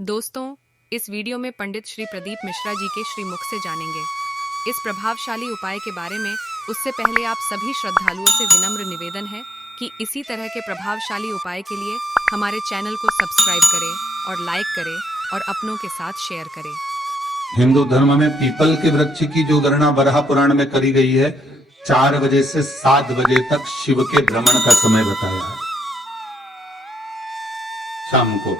दोस्तों, इस वीडियो में पंडित श्री प्रदीप मिश्रा जी के श्रीमुख से जानेंगे इस प्रभावशाली उपाय के बारे में। उससे पहले आप सभी श्रद्धालुओं से विनम्र निवेदन है कि इसी तरह के प्रभावशाली उपाय के लिए हमारे चैनल को सब्सक्राइब करें और लाइक करें और अपनों के साथ शेयर करें। हिंदू धर्म में पीपल के वृक्ष की जो गणना वराह पुराण में करी गई है, 4 बजे से 7 बजे तक शिव के भ्रमण का समय बताया है शाम को।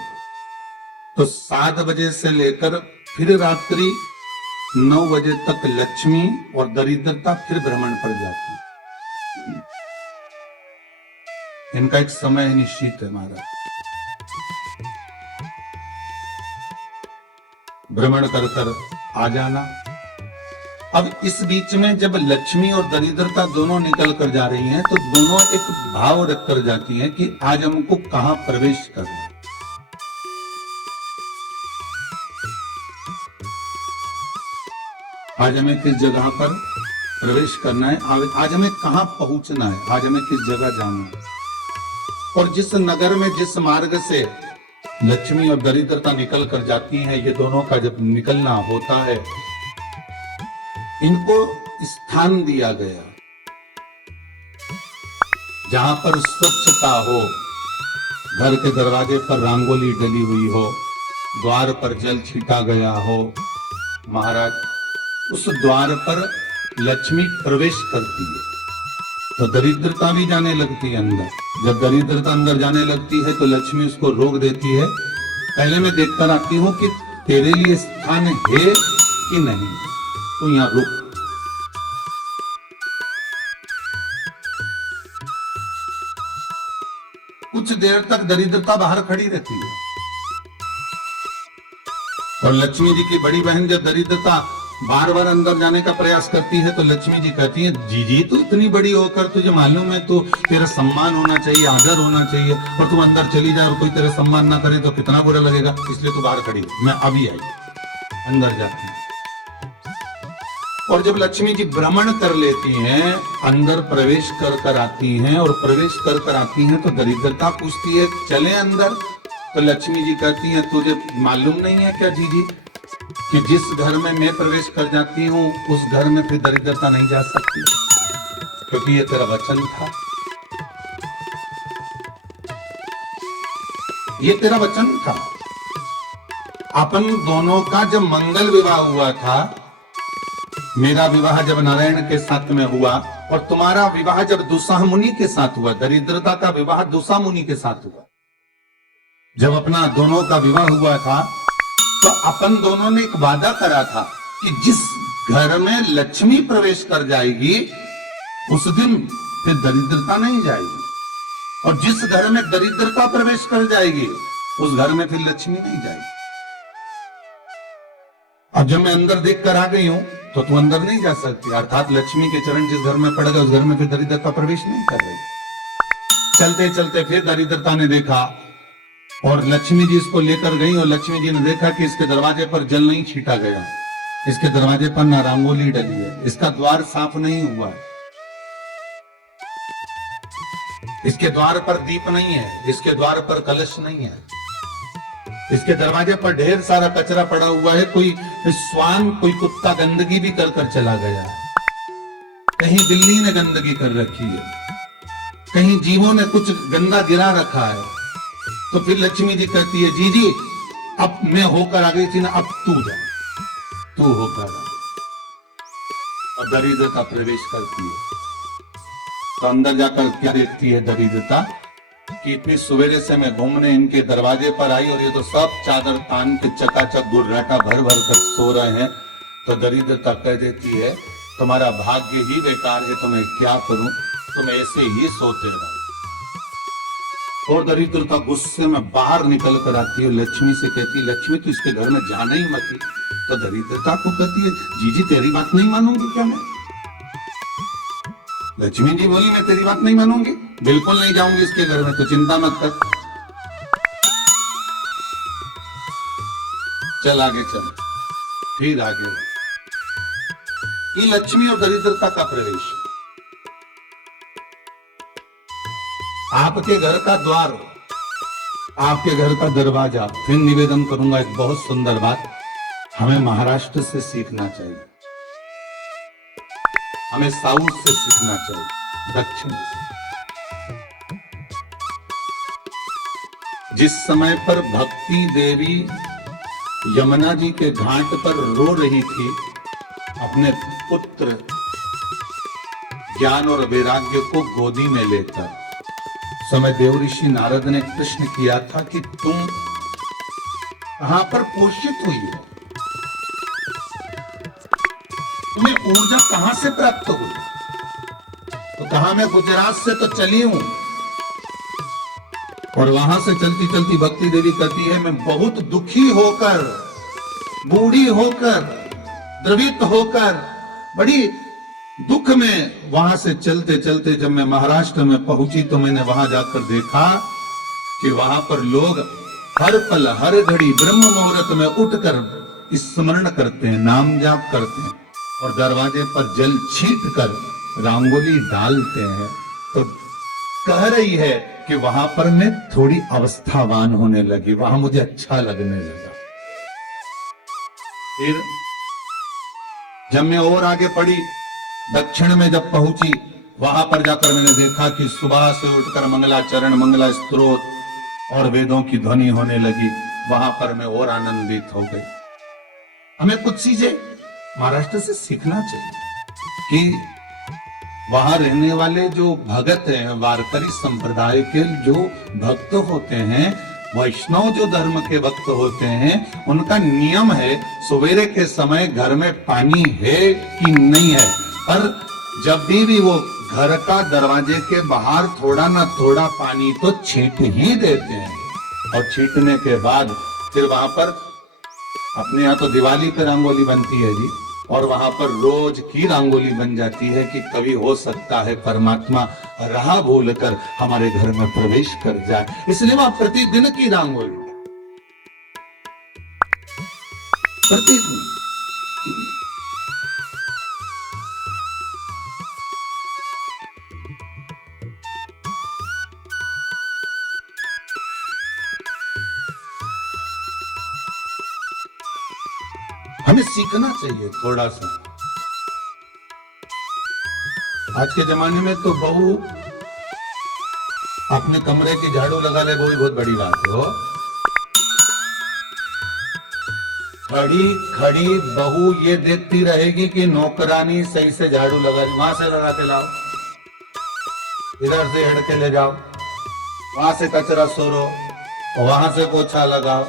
तो 7 बजे से लेकर फिर रात्रि 9 बजे तक लक्ष्मी और दरिद्रता फिर भ्रमण पर जाती है। इनका एक समय निश्चित है महाराज, भ्रमण कर कर आ जाना। अब इस बीच में जब लक्ष्मी और दरिद्रता दोनों निकल कर जा रही हैं, तो दोनों एक भाव रख कर जाती हैं कि आज हमको कहां प्रवेश करना। आज हमें किस जगह पर प्रवेश करना है, आज हमें कहां पहुंचना है, आज हमें किस जगह जाना है। और जिस नगर में जिस मार्ग से लक्ष्मी और दरिद्रता निकल कर जाती हैं, ये दोनों का जब निकलना होता है, इनको स्थान दिया गया जहां पर स्वच्छता हो, घर के दरवाजे पर रंगोली डली हुई हो, द्वार पर जल छीटा गया हो। महाराज, उस द्वार पर लक्ष्मी प्रवेश करती है तो दरिद्रता भी जाने लगती है अंदर। जब दरिद्रता अंदर जाने लगती है तो लक्ष्मी उसको रोक देती है। पहले मैं देखकर आती हूं कि तेरे लिए स्थान है कि नहीं, तो यहां रुक। कुछ देर तक दरिद्रता बाहर खड़ी रहती है और लक्ष्मी जी की बड़ी बहन जब दरिद्रता बार बार अंदर जाने का प्रयास करती है तो लक्ष्मी जी कहती है, जी तो इतनी बड़ी होकर तुझे मालूम है तो तेरा सम्मान होना चाहिए, आदर होना चाहिए, और तू अंदर चली जाए और कोई तेरा सम्मान ना करे तो कितना बुरा लगेगा, इसलिए तू बाहर खड़ी हो। मैं अभी आई, अंदर जाती हूँ। और जब लक्ष्मी जी भ्रमण कर लेती हैं, अंदर प्रवेश कर कर आती हैं, और प्रवेश कर कर आती हैं तो दरिद्रता पूछती है चले अंदर। तो लक्ष्मी जी कहती है, तुझे मालूम नहीं है क्या जी कि जिस घर में मैं प्रवेश कर जाती हूं उस घर में फिर दरिद्रता नहीं जा सकती, क्योंकि ये तेरा वचन था, ये तेरा वचन था। अपन दोनों का जब मंगल विवाह हुआ था, मेरा विवाह जब नारायण के साथ में हुआ और तुम्हारा विवाह जब दुसाह मुनि के साथ हुआ, दरिद्रता का विवाह दुसाह मुनि के साथ हुआ। जब अपना दोनों का विवाह हुआ था तो अपन दोनों ने एक वादा करा था कि जिस घर में लक्ष्मी प्रवेश कर जाएगी उस दिन फिर दरिद्रता नहीं जाएगी, और जिस घर में दरिद्रता प्रवेश कर जाएगी उस घर में फिर लक्ष्मी नहीं जाएगी। अब जब मैं अंदर देख कर आ गई हूं तो तू अंदर नहीं जा सकती, अर्थात लक्ष्मी के चरण जिस घर में पड़ गए उस घर में फिर दरिद्रता प्रवेश नहीं कर रही। चलते चलते फिर दरिद्रता ने देखा और लक्ष्मी जी इसको लेकर गई, और लक्ष्मी जी ने देखा कि इसके दरवाजे पर जल नहीं छीटा गया, इसके दरवाजे पर ना रंगोली डली है, इसका द्वार साफ नहीं हुआ है, इसके द्वार पर दीप नहीं है, इसके द्वार पर कलश नहीं है, इसके दरवाजे पर ढेर सारा कचरा पड़ा हुआ है, कोई श्वान कोई कुत्ता गंदगी भी कर कर चला गया है, कहीं बिल्ली ने गंदगी कर रखी है, कहीं जीवों ने कुछ गंदा गिरा रखा है। तो फिर लक्ष्मी जी कहती है, जी अब मैं होकर आ गई थी ना, अब तू जा, तू होकर आ। और दरिद्रता प्रवेश करती है तो अंदर जाकर क्या देखती है दरिद्रता कि इतनी सवेरे से मैं घूमने इनके दरवाजे पर आई और ये तो सब चादर तान के चकाचक गुर्राटा भर भर कर सो रहे हैं। तो दरिद्रता कह देती है, तुम्हारा भाग्य ही बेकार है, तो मैं क्या करूं, तुम ऐसे ही सोते रहो। और दरिद्रता गुस्से में बाहर निकल कर आती है, लक्ष्मी से कहती है, लक्ष्मी तू इसके घर में जाना ही मत। तो दरिद्रता को कहती है, जी तेरी बात नहीं मानूंगी क्या मैं। लक्ष्मी जी बोली, मैं तेरी बात नहीं मानूंगी, बिल्कुल नहीं जाऊंगी इसके घर में, तो चिंता मत कर, चल आगे चल। फिर आगे ये लक्ष्मी और दरिद्रता का प्रवेश। आपके घर का द्वार आपके घर का दरवाजा। फिर निवेदन करूंगा एक बहुत सुंदर बात, हमें महाराष्ट्र से सीखना चाहिए, हमें साउथ से सीखना चाहिए, दक्षिण से। जिस समय पर भक्ति देवी यमुना जी के घाट पर रो रही थी अपने पुत्र ज्ञान और वैराग्य को गोदी में लेकर, समय देव ऋषि नारद ने प्रश्न किया था कि तुम कहां पर पोषित हुई हो, तुम्हें ऊर्जा कहां से प्राप्त हुई? तो कहा मैं गुजरात से तो चली हूं। और वहां से चलती चलती भक्ति देवी कहती है मैं बहुत दुखी होकर, बूढ़ी होकर, द्रवित होकर, बड़ी दुख में वहां से चलते चलते जब मैं महाराष्ट्र में पहुंची तो मैंने वहां जाकर देखा कि वहां पर लोग हर पल हर घड़ी ब्रह्म मुहूर्त में उठकर स्मरण करते हैं, नाम जाप करते हैं और दरवाजे पर जल छीट कर रंगोली डालते हैं। तो कह रही है कि वहां पर मैं थोड़ी अवस्थावान होने लगी, वहां मुझे अच्छा लगने लगा। फिर जब मैं और आगे पड़ी, दक्षिण में जब पहुंची, वहां पर जाकर मैंने देखा कि सुबह से उठकर मंगलाचरण, मंगला स्तोत्र और वेदों की ध्वनि होने लगी। वहां पर मैं और आनंदित हो गई। हमें कुछ चीजें महाराष्ट्र से सीखना चाहिए कि वहां रहने वाले जो भगत हैं, वारकरी संप्रदाय के जो भक्त होते हैं, वैष्णव जो धर्म के भक्त होते हैं, उनका नियम है सवेरे के समय घर में पानी है कि नहीं है, पर जब भी वो घर का दरवाजे के बाहर थोड़ा ना थोड़ा पानी तो छींट ही देते हैं। और छींटने के बाद फिर वहां पर अपने यहाँ तो दिवाली पे रंगोली बनती है जी, और वहां पर रोज की रंगोली बन जाती है कि कभी हो सकता है परमात्मा राह भूल कर हमारे घर में प्रवेश कर जाए, इसलिए वहां प्रतिदिन की रंगोली, प्रतिदिन। हमें सीखना चाहिए थोड़ा सा। आज के जमाने में तो बहू अपने कमरे की झाड़ू लगा ले, वो भी बहुत बड़ी बात है। खड़ी खड़ी बहू ये देखती रहेगी कि नौकरानी सही से झाड़ू लगा रही, वहां से लगा के लाओ, इधर से हट के ले जाओ, वहां से कचरा सोरो, वहां से पोछा लगाओ।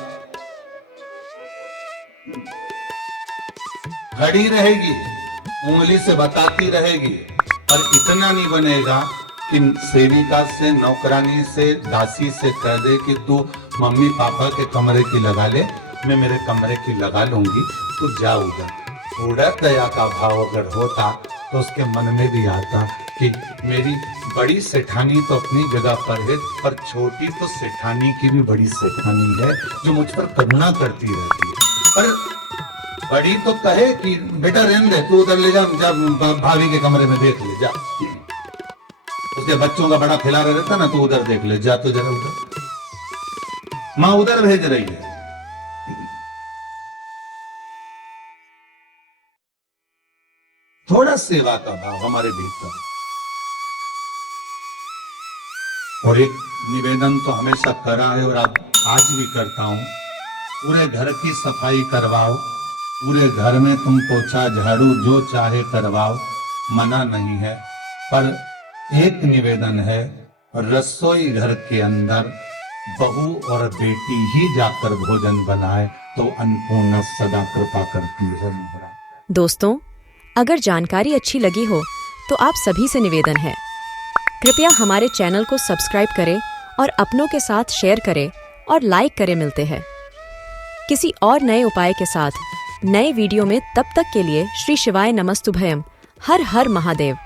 खड़ी रहेगी, उंगली से बताती रहेगी, पर इतना नहीं बनेगा कि सेविका से, नौकरानी से, दासी से कह दे कि तू मम्मी पापा के कमरे की लगा ले, मैं मेरे कमरे की लगा लूंगी, तू जा उधर। थोड़ा दया का भाव अगर होता तो उसके मन में भी आता कि मेरी बड़ी सेठानी तो अपनी जगह पर है, पर छोटी तो सेठानी की भी बड़ी सेठानी है जो मुझ पर करुणा करती रहती है। पर बड़ी तो कहे कि बेटा रहने दे, तू उधर ले जा, भाभी के कमरे में देख ले जा, उसके बच्चों का बड़ा खिलारा रहता ना, तू उधर देख ले जा, तो जरा उधर माँ उधर भेज रही है। थोड़ा सेवा का भाव हमारे भीतर। और एक निवेदन तो हमेशा करा है और आज भी करता हूं, पूरे घर की सफाई करवाओ, पूरे घर में तुम पोछा झाड़ू जो चाहे करवाओ, मना नहीं है, पर एक निवेदन है, रसोई घर के अंदर बहू और बेटी ही जाकर भोजन बनाए तो अन्नपूर्णा सदा कृपा करती है। दोस्तों, अगर जानकारी अच्छी लगी हो तो आप सभी से निवेदन है, कृपया हमारे चैनल को सब्सक्राइब करें और अपनों के साथ शेयर करें और लाइक करें। मिलते हैं किसी और नए उपाय के साथ नए वीडियो में, तब तक के लिए श्री शिवाय नमस्तुभयम। हर हर महादेव।